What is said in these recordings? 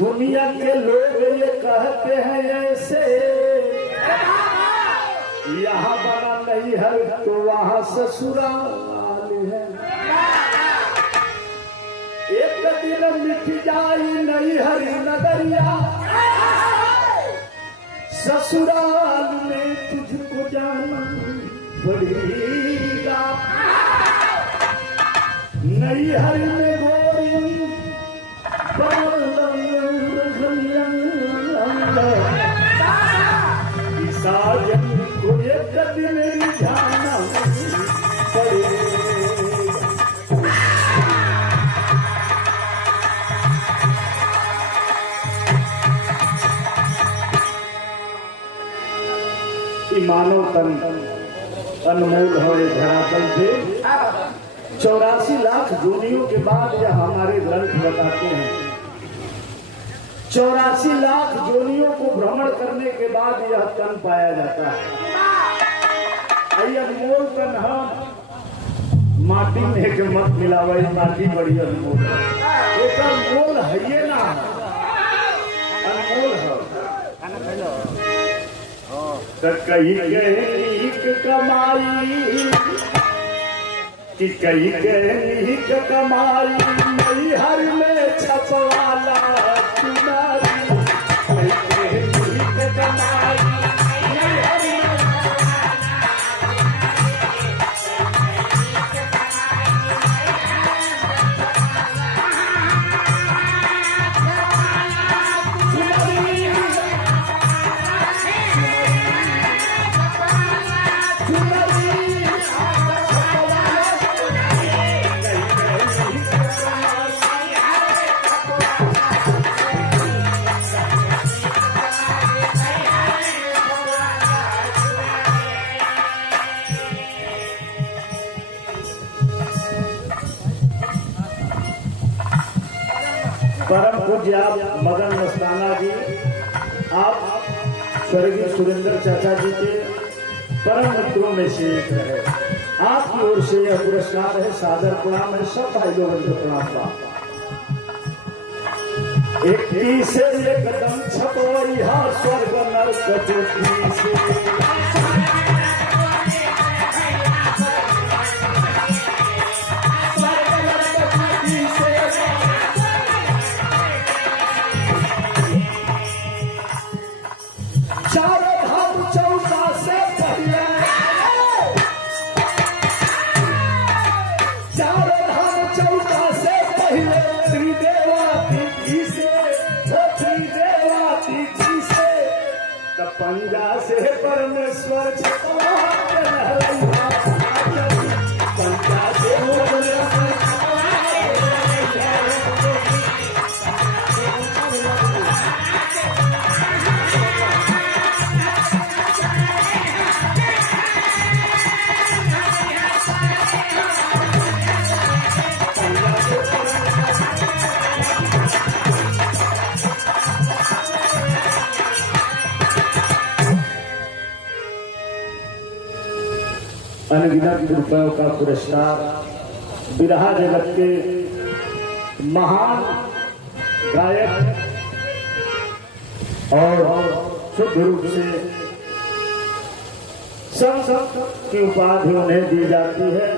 दुनिया के लोग ये कहते हैं ऐसे, यहाँ बना नहीं है तो वहाँ ससुराल है। एक दिन मिट जाई नहीं हरी नगरिया, ससुराल में तुझको जाना पड़ेगा। नहीं हरी में गोरी साजन को एक दिन जाना पड़ेगा। मानव तन अनमोल है धरातल पे 84 लाख जोनियों के बाद यह हमारे ग्रंथ बताते हैं। 84 लाख जोनियों को भ्रमण करने के बाद यह तन पाया जाता है। अनमोल तन हम माटी में के मत मिलावा, माटी बड़ी अनमोल है। एक अनमोल है ये ना, अनमोल है। कई गहनीक कमाई कि कई गहनीक कमाई नई हर में छपवाला तुम्हारी। कई गहनीक कमाई नई हर में परम पूज्य आप मदन मस्ताना जी, आप स्वर्गीय सुरेंद्र चाचा जी के परम मित्रों में से एक है। आपकी ओर से यह पुरस्कार है, सादर प्रणाम है। सब भाई लोगों को प्रणाम। एक से एक कदम छपवैया स्वर्ग नरक ज्योति से। पंजा से परमेश्वर पंजा से अनगिनत रुपयों का पुरस्कार बिरहा जगत के महान गायक और शुद्ध रूप से सब की उपाधि उन्हें दी जाती है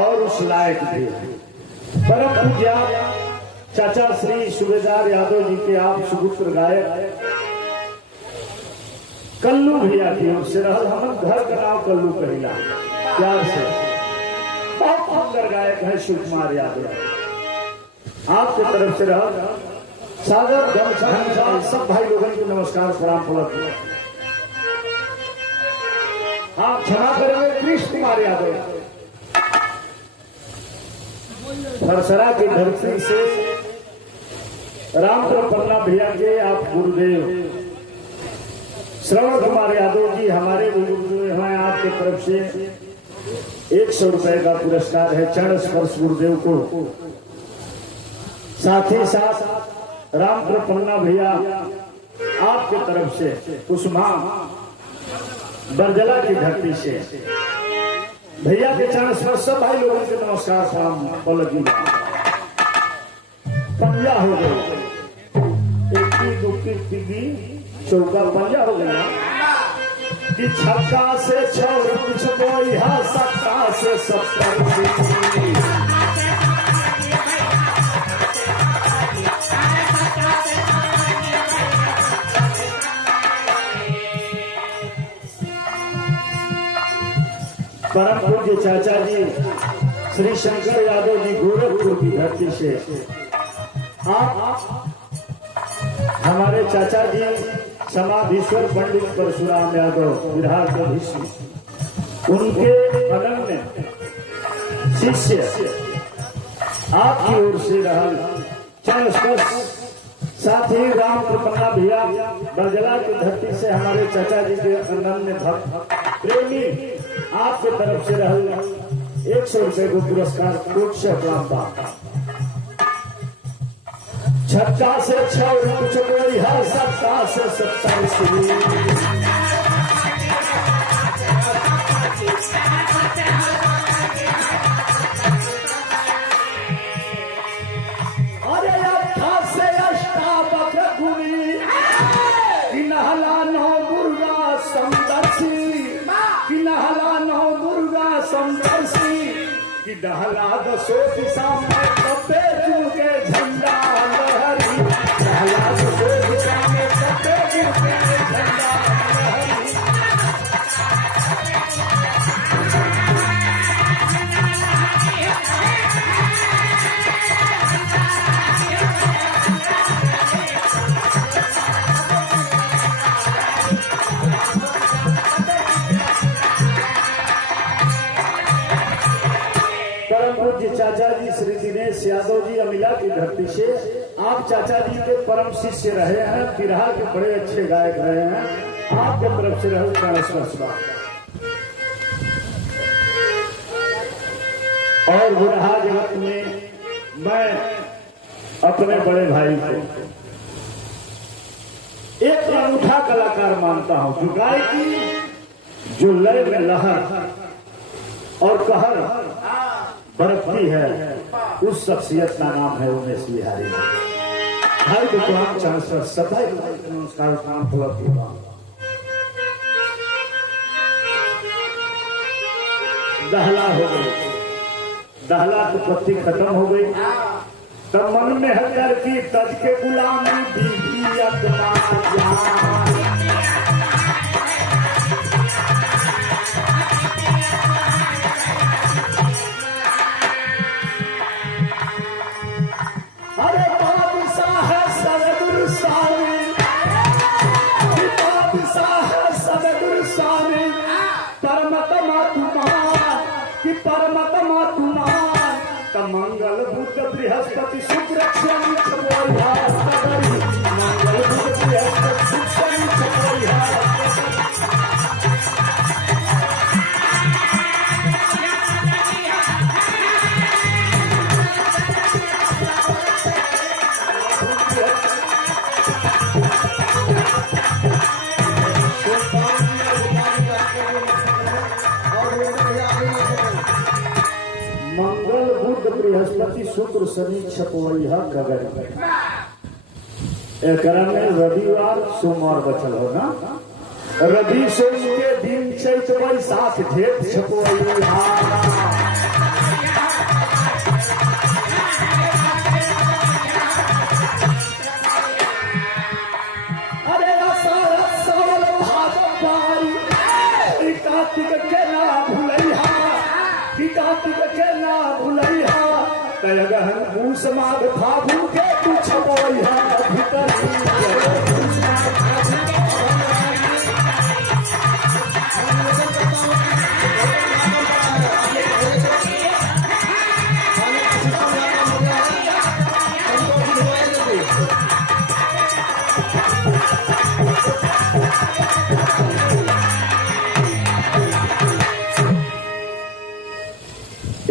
और उस लायक भी। परम पूज्य चाचा श्री सूबेदार यादव जी के आप सुपुत्र गायक कल्लू भैया की ओर से रहल। हम घर का नाम कल्लू कहिला प्यार से। बहुत सुंदर गायक है शिव कुमार यादव, आपके तरफ से रहल सागर घनश्याम सब भाई लोगों को नमस्कार प्रणाम पड़त। आप क्षमा करेंगे कृष्ण कुमार यादव फरसरा की धरती से राम पन्ना भैया के आप गुरुदेव श्रवण कुमार यादव जी हमारे गुरुदेव हैं। आपके तरफ से 100 रुपए का पुरस्कार है चरण स्पर्श गुरुदेव को। साथ ही साथ राम पन्ना भैया आपके तरफ से कुसुमा बरजला की धरती से भैया के चरण स्पर्श सब भाई लोगों के नमस्कार। शाम पंजा हो गए की चौका पंजा हो गया कि छक्का से छह कुछ कोई है, सत्ता से 70। परम पूज्य चाचा जी श्री शंकर यादव जी गोरखपुर की धरती से आप हमारे चाचा जी समाधीश्वर पंडित परशुराम यादव बिहार के भीष्म, उनके अनन्य शिष्य आपकी ओर से रहल चरण स्पर्श, साथ ही राम कृपा भैया बरजला की धरती से हमारे चाचा जी के अनन्य भक्त प्रेमी आपके तरफ से रहल 100 रुपए को पुरस्कार कोट से प्रणाम। छक्का से 6 कुछ कोई है, सत्ता से 70। अरे 8 से अष्टावक्र गुणी कि नहला 9 दुर्गा समदर्शी, कि नहला 9 दुर्गा समदर्शी, कि नहला 10 दिशा में कपे के झंडा लहरी, नहला 10 दिशा में कपे के झंडा लहरी। चाचा जी श्री दिनेश यादव जी अमिला की धरती से आप चाचा जी के परम शिष्य रहे हैं, बिरहा के बड़े अच्छे गायक रहे हैं, आपके तरफ से रहे और बिरहा जगत में मैं अपने बड़े भाई को एक अनूठा कलाकार मानता हूं, जो गायकी, जो लय में लहर और कहर बरतती है, उस शख्सियत का नाम है उमेश बिहारी। भाई को प्रणाम चांसर सफाई नमस्कार प्रणाम होगा। दहला हो गई, दहला तो पत्ती खत्म हो गई, तब मन में हकर की तज के गुलामी बीबी अदमा जान। मंगल बुद्ध बृहस्पति शुक्र शनि छपैया, मंगल बुद्ध बृहस्पति शुक्र शनि छपैया। बृहस्पति शुक्र शनि छपवैया गगन में रविवार सोमवार बचल हो ना, रवि सोम के दिन चैत बैसाख जेठ छपवैया। अरे सावल भादवाई कार्तिक के ना भूलैया, कि कार्तिक के ना भूलैया, गहन पूस माघ फागुन के तू छपैया भीतर।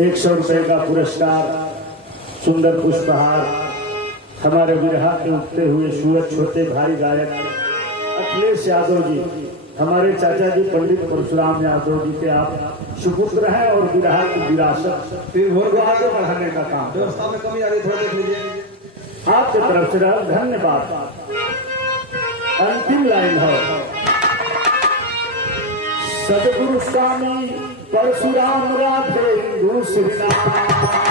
₹100 का पुरस्कार सुंदर पुष्पहार हमारे बिरहा के उगते हुए सूरज छोटे भाई गायक अखिलेश यादव जी, हमारे चाचा जी पंडित परशुराम यादव जी के आप सुपुत्र हैं और बिरहा की विरासत फिर को आगे बढ़ाने का काम। व्यवस्था में कमी आ गई, थोड़ा देख लीजिए। आपके तरफ से धन्यवाद। अंतिम लाइन है, सदगुरु स्वामी परशुराम राधे दूसरी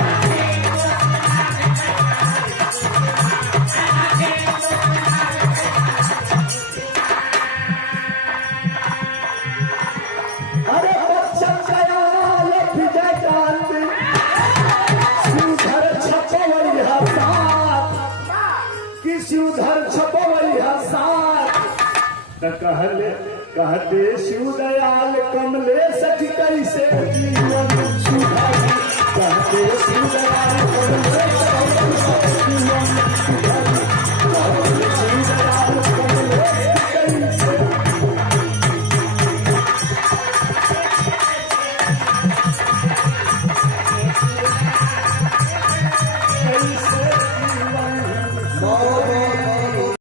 अरे बच्चा कयाल विजय कांत सुधर छपवई हसात कि सुधर छपवई हसात कहते शिव दयाल कमलेश की कैसे जीवन सुधर कहते शिव दयाल कमलेश की कैसे जीवन सुधर